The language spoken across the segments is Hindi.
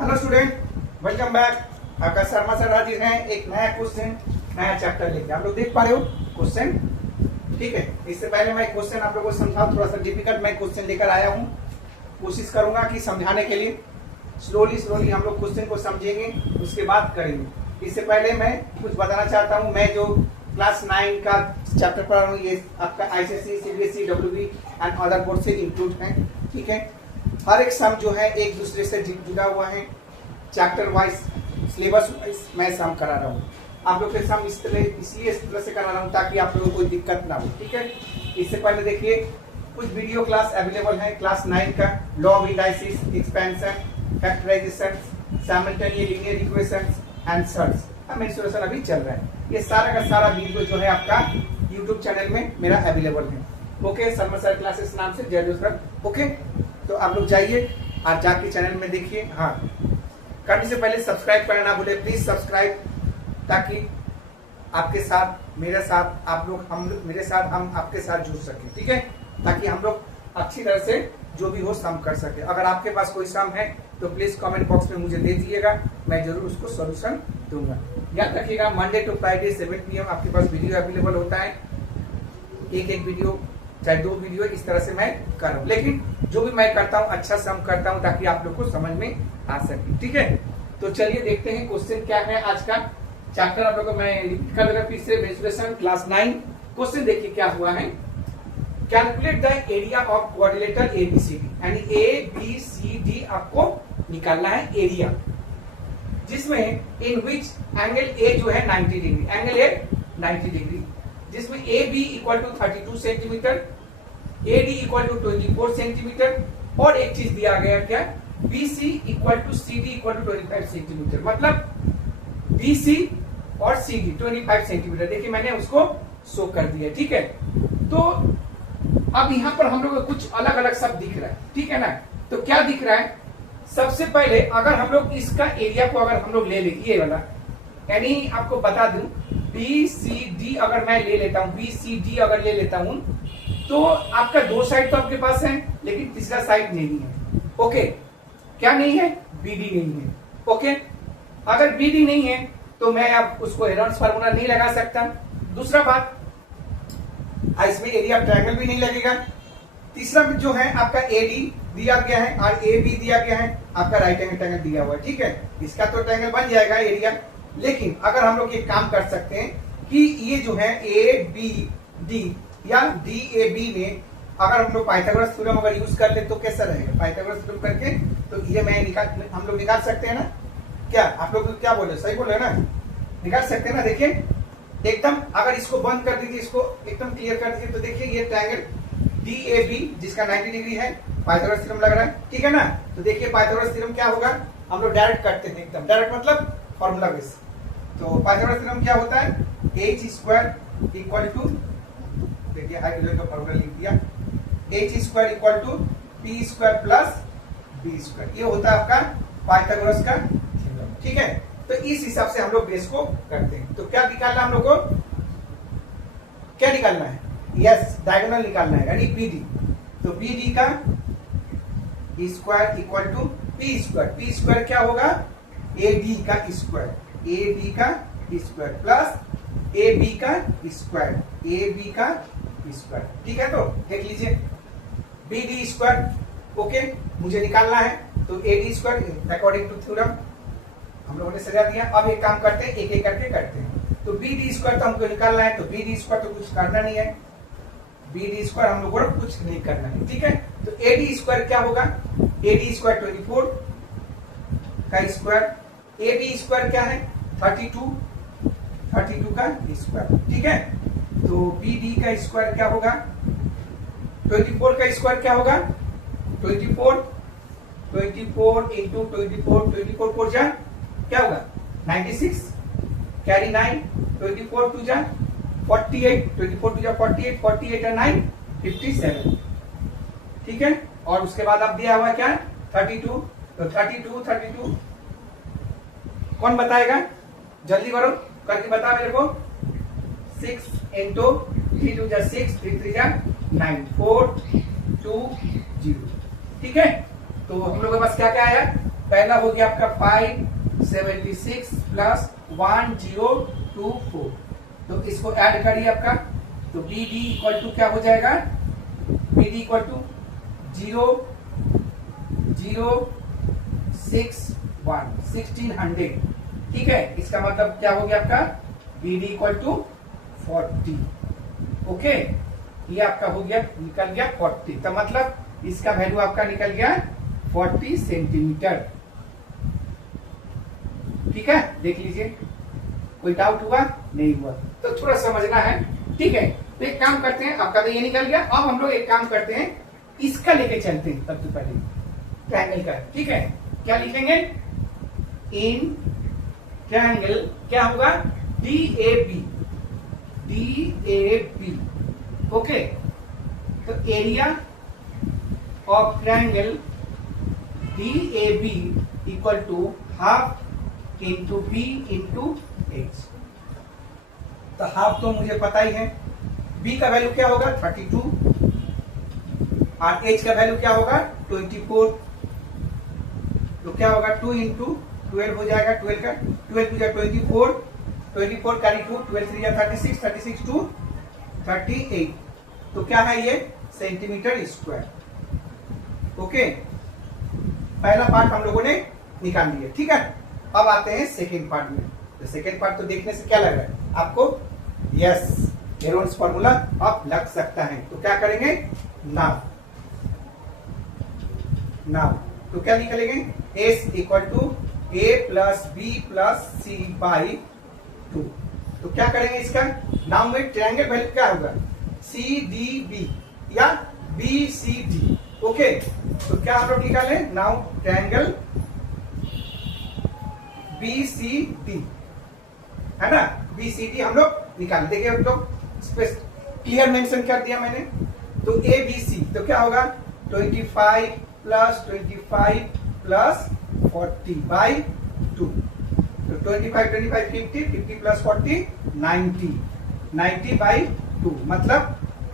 Hello student, welcome back. आपका शर्मा सर हाजिर हैं एक नया क्वेश्चन, नया चैप्टर लेके। आप लोग देख पा रहे हो क्वेश्चन, ठीक है। इससे पहले मैं क्वेश्चन आप लोगों को समझाऊं, थोड़ा सा डिफिकल्ट मैं क्वेश्चन लेकर आया हूं। कोशिश करूंगा कि समझाने के लिए स्लोली हम लोग क्वेश्चन को समझेंगे, उसके बाद करेंगे। इससे पहले मैं कुछ बताना चाहता हूँ। मैं जो क्लास 9 का चैप्टर पढ़ा रहा हूँ, ये आपका ICSE, CBSE, WB and other board से इंक्लूड है, ठीक है। हर एक सम जो है एक दूसरे से जुड़ा हुआ है। चैप्टर वाइज, सिलेबस वाइज मैं सम करा रहा हूँ। आप लोग के सम इसलिए इस तरह से करा रहा हूँ ताकि आप लोगों को कोई दिक्कत ना हो, ठीक है। इससे पहले देखिए, कुछ वीडियो क्लास अवेलेबल है क्लास 9 का। Law of indices, expansion, factorisation, simultaneous linear equations and search का मेंसुरेशन अभी चल रहा है। ये सारा का सारा वीडियो जो है आपका यूट्यूब चैनल में मेरा अवेलेबल है। ओके, शर्मा सर क्लासेस नाम से जय दोस्त। ओके, तो आप लोग जाइए, आप जाके चैनल में देखिए। हाँ, करने से पहले सब्सक्राइब करना ना भूले, प्लीज सब्सक्राइब, ताकि आपके साथ मेरे साथ आप लोग मेरे साथ हम आपके साथ जुड़ सके, ठीक है। ताकि हम लोग अच्छी तरह से जो भी हो सम कर सके। अगर आपके पास कोई सम है तो प्लीज कमेंट बॉक्स में मुझे दे दीजिएगा, मैं जरूर उसको सोल्यूशन दूंगा। याद रखिएगा, मंडे टू फ्राइडे 7 PM आपके पास वीडियो अवेलेबल होता है। एक वीडियो, चाहे 2 वीडियो, इस तरह से मैं कर रहा हूँ। लेकिन जो भी मैं करता हूँ अच्छा सम करता हूँ ताकि आप लोग को समझ में आ सके, ठीक है। तो चलिए देखते हैं क्वेश्चन क्या है आज का। चैप्टर आप लोग को मैं रिपीट कर दूंगा फिर से, मेंसुरेशन क्लास 9। क्वेश्चन देखिए क्या हुआ है। Calculate the area of quadrilateral A B C D, यानी ABCD आपको निकालना है एरिया, जिसमें इन विच एंगल ए जो है 90 डिग्री, एंगल ए 90 डिग्री, जिसमें AB equal to 32 centimetre, AD equal to 24 centimetre, और एक चीज दिया गया क्या, BC equal to CD equal to 25 centimetre. मतलब BC और CD 25 सेंटीमीटर। देखिए मैंने उसको शो कर दिया, ठीक है। तो अब यहाँ पर हम लोग को कुछ अलग अलग सब दिख रहा है, ठीक है ना। तो क्या दिख रहा है, सबसे पहले अगर हम लोग इसका एरिया को अगर हम लोग ले लें, ये वाला, यानी आपको बता दूं BCD अगर मैं ले लेता हूं, BCD अगर ले लेता हूं, तो आपका 2 साइड तो आपके पास है, लेकिन तीसरा साइड नहीं है। ओके, क्या नहीं है, BD नहीं है। ओके, अगर BD नहीं है तो मैं अब उसको हेरोन्स फार्मूला नहीं लगा सकता। दूसरा बात, इसमें एरिया ट्रायंगल भी नहीं लगेगा। तीसरा जो है आपका AD दिया गया है और AB दिया गया है, आपका राइट एंगल ट्रायंगल दिया हुआ है, ठीक है। इसका तो ट्रायंगल बन जाएगा एरिया। लेकिन अगर हम लोग ये काम कर सकते हैं कि ये जो है ABD या DAB में अगर हम लोग पाइथागोरस थ्योरम अगर यूज कर ले तो कैसा रहेगा, पाइथागोरस थ्योरम करके तो ये मैं हम लोग निकाल सकते हैं ना। क्या आप लोग क्या बोले, सही बोले ना, निकाल सकते हैं ना। देखिए एकदम, अगर इसको बंद कर दीजिए, इसको एकदम क्लियर कर दीजिए, तो देखिए ये ट्रायंगल DAB जिसका 90 डिग्री है, पाइथागोरस थ्योरम लग रहा है, ठीक है ना। तो देखिए पाइथागोरस थ्योरम क्या होगा, हम लोग डायरेक्ट करते हैं, एकदम डायरेक्ट मतलब फॉर्मूला बेस। तो पाइथागोरस थ्योरम क्या होता है, h² इक्वल टू, देखिए हाइड्रोजन का फॉर्मूला लिख दिया, h² equal to p² plus b²। ये होता है आपका पाइथागोरस का थ्योरम, ठीक है। तो इस हिसाब से हम लोग बेस को करते हैं। तो क्या निकालना हम लोग को, क्या निकालना है, यस डायगोनल निकालना है, यानी BD। तो BD का स्क्वायर इक्वल टू p² क्या होगा, AD का स्क्वायर, AD का स्क्वायर प्लस AB का स्क्वायर, AB का स्क्वायर, ठीक है। तो देख लीजिए BD², ओके, मुझे निकालना है। तो AD² अकॉर्डिंग टू थ्योरम हम लोगों ने सजा दिया। अब एक काम करते हैं, एक एक करके करते हैं। तो BD² तो हमको निकालना है, तो BD² तो कुछ करना नहीं है, BD² हम लोगों को कुछ नहीं करना है, ठीक है। तो AD² क्या होगा, AD² 24 का स्क्वायर, AB² क्या है 32 का स्क्वायर, ठीक है। तो BD का स्क्वायर क्या होगा, 24 का स्क्वायर क्या होगा, 24 इंटू 24 4 जा क्या होगा 96, कैरी 9, 24 2 जा 48, 24 2 जा 48, 48 और 9 57, ठीक है। और उसके बाद अब दिया हुआ क्या 32, तो 32 कौन बताएगा, जल्दी करो करके बता मेरे को। 6 इंटू 3 2 जा 6, 3 3 जा 9, 4 2 0, ठीक है। तो हम लोग के पास क्या क्या आया पहला हो गया आपका 576 प्लस 1024, तो इसको ऐड करिए आपका, तो बी डी इक्वल टू क्या हो जाएगा, बी डी इक्वल टू 1600, ठीक है। इसका मतलब क्या हो गया आपका, B D equal to 40, okay. ये आपका हो गया, निकल गया 40, तो मतलब इसका वैल्यू आपका निकल गया 40 सेंटीमीटर, ठीक है। देख लीजिए, कोई डाउट हुआ, नहीं हुआ तो थोड़ा समझना है, ठीक है। तो एक काम करते हैं, आपका तो ये निकल गया, अब हम लोग एक काम करते हैं, इसका लेके चलते हैं सबसे पहले, ट्रायंगल का, ठीक है। क्या लिखेंगे, इन ट्रायंगल क्या होगा, डी ए बी, ओके। तो area of triangle D A B equal to half into B into H. तो हाफ तो मुझे पता ही है, बी का वैल्यू क्या होगा 32 और एच का वैल्यू क्या होगा 24, तो क्या होगा 2 इंटू 12 हो जाएगा, 12 का 12 टू 24, 24 कैरी 2, 12 3 36, 36 टू 38, तो क्या है ये सेंटीमीटर स्क्वायर, ओके। पहला पार्ट हम लोगों ने निकाल लिया, ठीक है। अब आते हैं सेकेंड पार्ट में। तो सेकेंड पार्ट तो देखने से क्या लग रहा है आपको, यस, हेरोन्स फॉर्मूला अब लग सकता है। तो क्या करेंगे, नाउ तो क्या निकलेंगे, S equal to A plus B plus C by 2। तो क्या करेंगे, इसका नाम में ट्रायंगल वैल्यू क्या होगा, सी डी बी या बी सी डी, ओके। तो क्या हम लोग निकाले, now triangle B C D, है ना, बी सी डी हम लोग निकाल, देखिए हम लोग क्लियर मेंशन कर दिया मैंने। तो ए बी सी तो क्या होगा 25 प्लस 25 प्लस 40 बाई 2, तो 25 25 50, 50 प्लस 40 90, 90 बाई 2 मतलब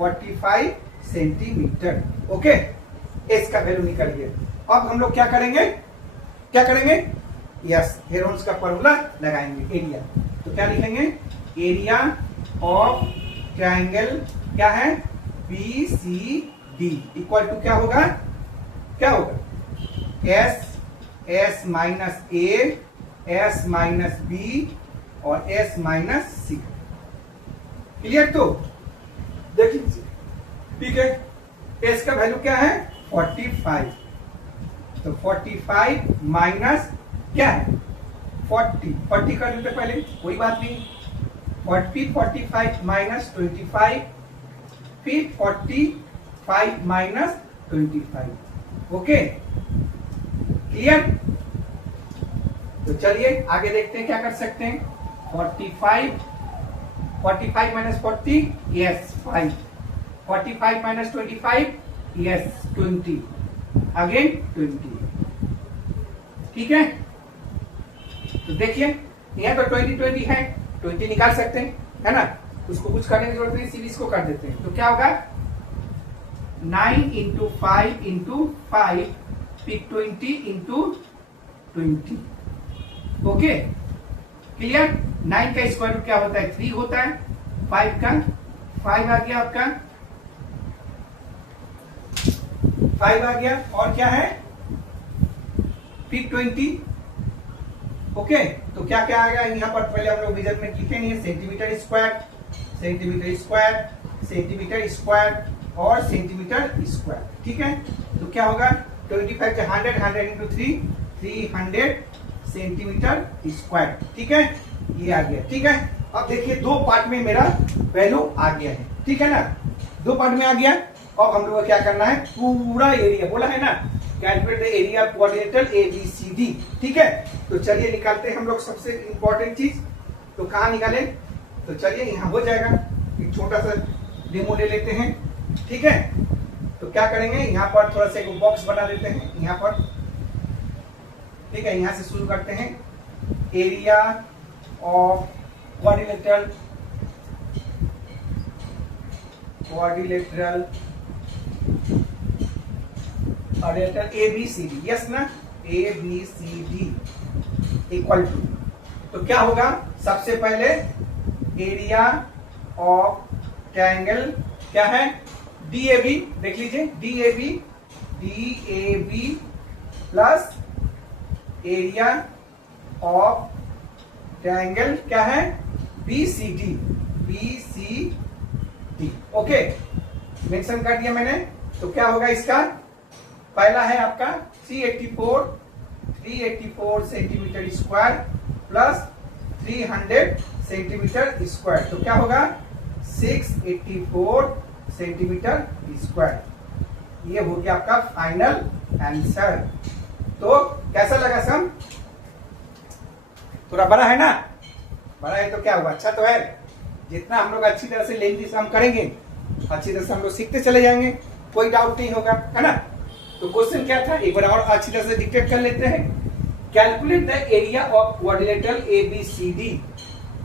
45 सेंटीमीटर, ओके। इसका वैल्यू निकल गया। अब हम लोग क्या करेंगे, यस, हेरोन्स का फॉर्मूला लगाएंगे, एरिया। तो क्या लिखेंगे, एरिया ऑफ ट्रायंगल क्या है, B C D equal to क्या होगा, S minus A, S minus B और एस माइनस सी, क्लियर। तो देख लीजिए, ठीक है। एस का वैल्यू क्या है 45, तो 45 माइनस क्या है 40 कर लेते पहले, कोई बात नहीं, 45 माइनस 25, फिर 45 माइनस 25, ओके, क्लियर। तो चलिए आगे देखते हैं क्या कर सकते हैं, 45 minus 40, yes 5, 45 minus 25, yes 20, again 20, ठीक है। तो देखिए यहाँ तो 20 है, 20 निकाल सकते हैं, है ना, उसको कुछ करने की जरूरत नहीं, सीरीज को कर देते हैं। तो क्या होगा 9 इंटू 5 इंटू 5 फिर 20 इंटू 20, ओके, क्लियर। 9 का स्क्वायर रूट क्या होता है 3 होता है, 5 का 5 आ गया आपका, 5 आ गया, और क्या है फिर 20, ओके। तो क्या क्या आएगा यहाँ पर, पहले हम लोग मेजरमेंट लिखे नहीं है, centimetre square, centimetre square, centimetre square और सेंटीमीटर स्क्वायर, ठीक है। तो क्या होगा 25 से 100 इंटू 3 300 सेंटीमीटर स्क्वायर, ठीक है, ये आ गया, ठीक है। अब देखिए दो पार्ट में मेरा वैल्यू आ गया है, ठीक है ना, दो पार्ट में आ गया। अब हम लोग को क्या करना है, पूरा एरिया बोला है ना, calculate the area quadrilateral ABCD, ठीक है। तो चलिए निकालते हैं हम लोग सबसे इंपॉर्टेंट चीज, तो कहाँ निकाले, तो चलिए यहाँ हो जाएगा, एक छोटा सा डेमो ले लेते हैं, ठीक है। तो क्या करेंगे, यहाँ पर थोड़ा सा एक बॉक्स बना देते हैं यहाँ पर, ठीक है। यहाँ से शुरू करते हैं, area of quadrilateral quadrilateral ABCD, yes ना, ABCD इक्वल टू, तो क्या होगा, सबसे पहले एरिया ऑफ ट्रायंगल क्या है, DAB, देख लीजिए DAB plus area of triangle क्या है, BCD, ओके, मेंशन कर दिया मैंने। तो क्या होगा इसका, पहला है आपका 384 centimetre square plus 300 centimetre square, तो क्या होगा 684 सेंटीमीटर स्क्वायर। ये हो गया आपका फाइनल आंसर। तो कैसा लगा सम, थोड़ा बड़ा है ना, बड़ा है तो क्या हुआ, अच्छा तो है। जितना हम लोग अच्छी तरह से लेंथी सम करेंगे, अच्छी तरह से हम लोग सीखते चले जाएंगे, कोई डाउट नहीं होगा, है ना। तो क्वेश्चन क्या था, एक बार और अच्छी तरह से डिक्टेट कर लेते हैं। Calculate the area of quadrilateral ABCD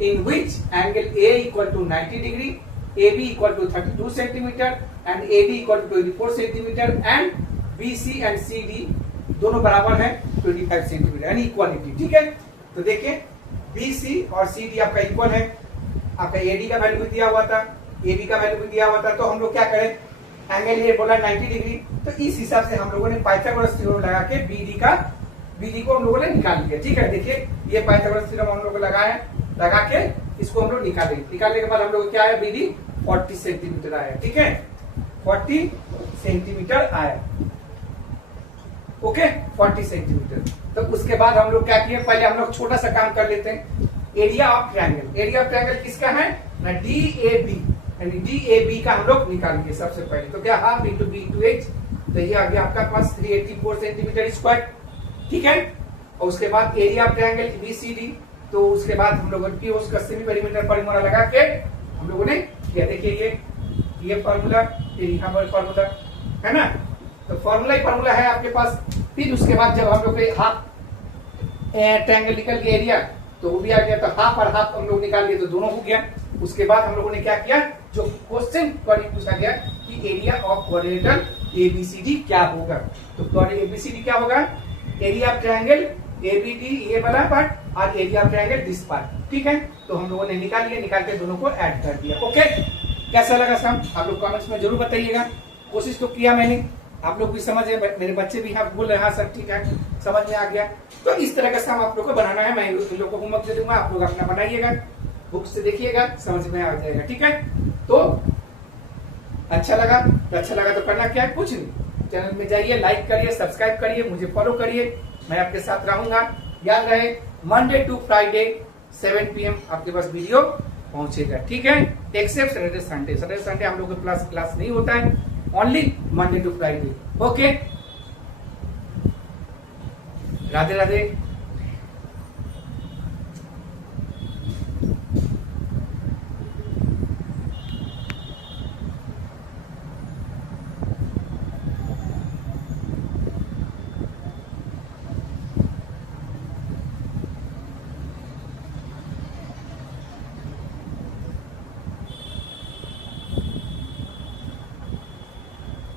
in which angle A equal to 90 degree, AB equal to 32 centimeter and AD equal to 24 centimeter and BC and CD दोनों बराबर है 25 सेंटीमीटर, यानी इक्वालिटी, ठीक है। तो देखिए BC और CD आपका इक्वल है, आपका AD का वैल्यू भी दिया हुआ था, AB का वैल्यू भी दिया हुआ था, तो हम लोग क्या करें, एंगल ये बोला 90 डिग्री, तो इस हिसाब से हम लोगों ने पाइथागोरस थ्योरम लगा के BD को हम लोगों ने निकाल लिया, ठीक है। देखिए ये पाइथागोरस थ्योरम हम लोग लगा के इसको हम लोग निकालने के बाद हम लोग क्या आया, BD 40 सेंटीमीटर आया, ठीक है, 40 सेंटीमीटर आया, ओके 40 सेंटीमीटर। तो उसके बाद हम लोग क्या किए, पहले हम लोग छोटा सा काम कर लेते हैं, area of triangle. Area of triangle किसका है ना, DAB, यानी DAB का हम लोग निकालेंगे सबसे पहले। तो क्या half into B into H, तो ये आ गया आपका पास 384 सेंटीमीटर स्क्वायर, ठीक है। और उसके बाद एरिया ऑफ ट्रायंगल BCD, तो उसके बाद हम लोगों ने उसका सेमी पेरीमीटर फॉर्मूला लगा के हम लोगों ने किया। देखिए ये फॉर्मूला, फिर यहाँ पर फॉर्मूला है ना, तो फॉर्मूला ही फॉर्मूला है आपके पास। फिर उसके बाद जब हम लोग हाफ ट्रायंगल निकल गया एरिया, तो वो भी आ गया, तो हाफ और हाफ हम लोग निकाल लिए, तो दोनों हो गया। उसके बाद हम लोगों ने क्या किया, जो क्वेश्चन पूछा गया कि एरिया ऑफ क्वाड्रिलेटरल ABCD क्या होगा, तो ABCD क्या होगा, एरिया ऑफ ट्रायंगल ABD ये वाला पार्ट और area of triangle this part, ठीक है। तो हम लोगों ने निकाल लिया, निकाल के दोनों को ऐड कर दिया, ओके। कैसा लगा सम, आप लोग कमेंट्स में जरूर बताइएगा। कोशिश तो किया मैंने, आप लोग भी समझे, मेरे बच्चे भी यहाँ बोल रहे हैं सर ठीक है, समझ में आ गया। तो इस तरह का सम आप लोग को बनाना है, मैं इन लोग को होमवर्क दे दूंगा, आप लोग अपना बनाइएगा, बुक से देखिएगा, समझ में आ जाएगा, ठीक है। तो अच्छा लगा तो करना क्या है, कुछ नहीं, चैनल में जाइए, लाइक करिए, सब्सक्राइब करिए, मुझे फॉलो करिए, मैं आपके साथ रहूंगा। याद रहे मंडे टू फ्राइडे 7 PM आपके पास वीडियो पहुंचेगा, ठीक है, एक्सेप्ट सैटरडे संडे हम लोग के क्लास नहीं होता है, only Monday to Friday, okay. Radhe Radhe.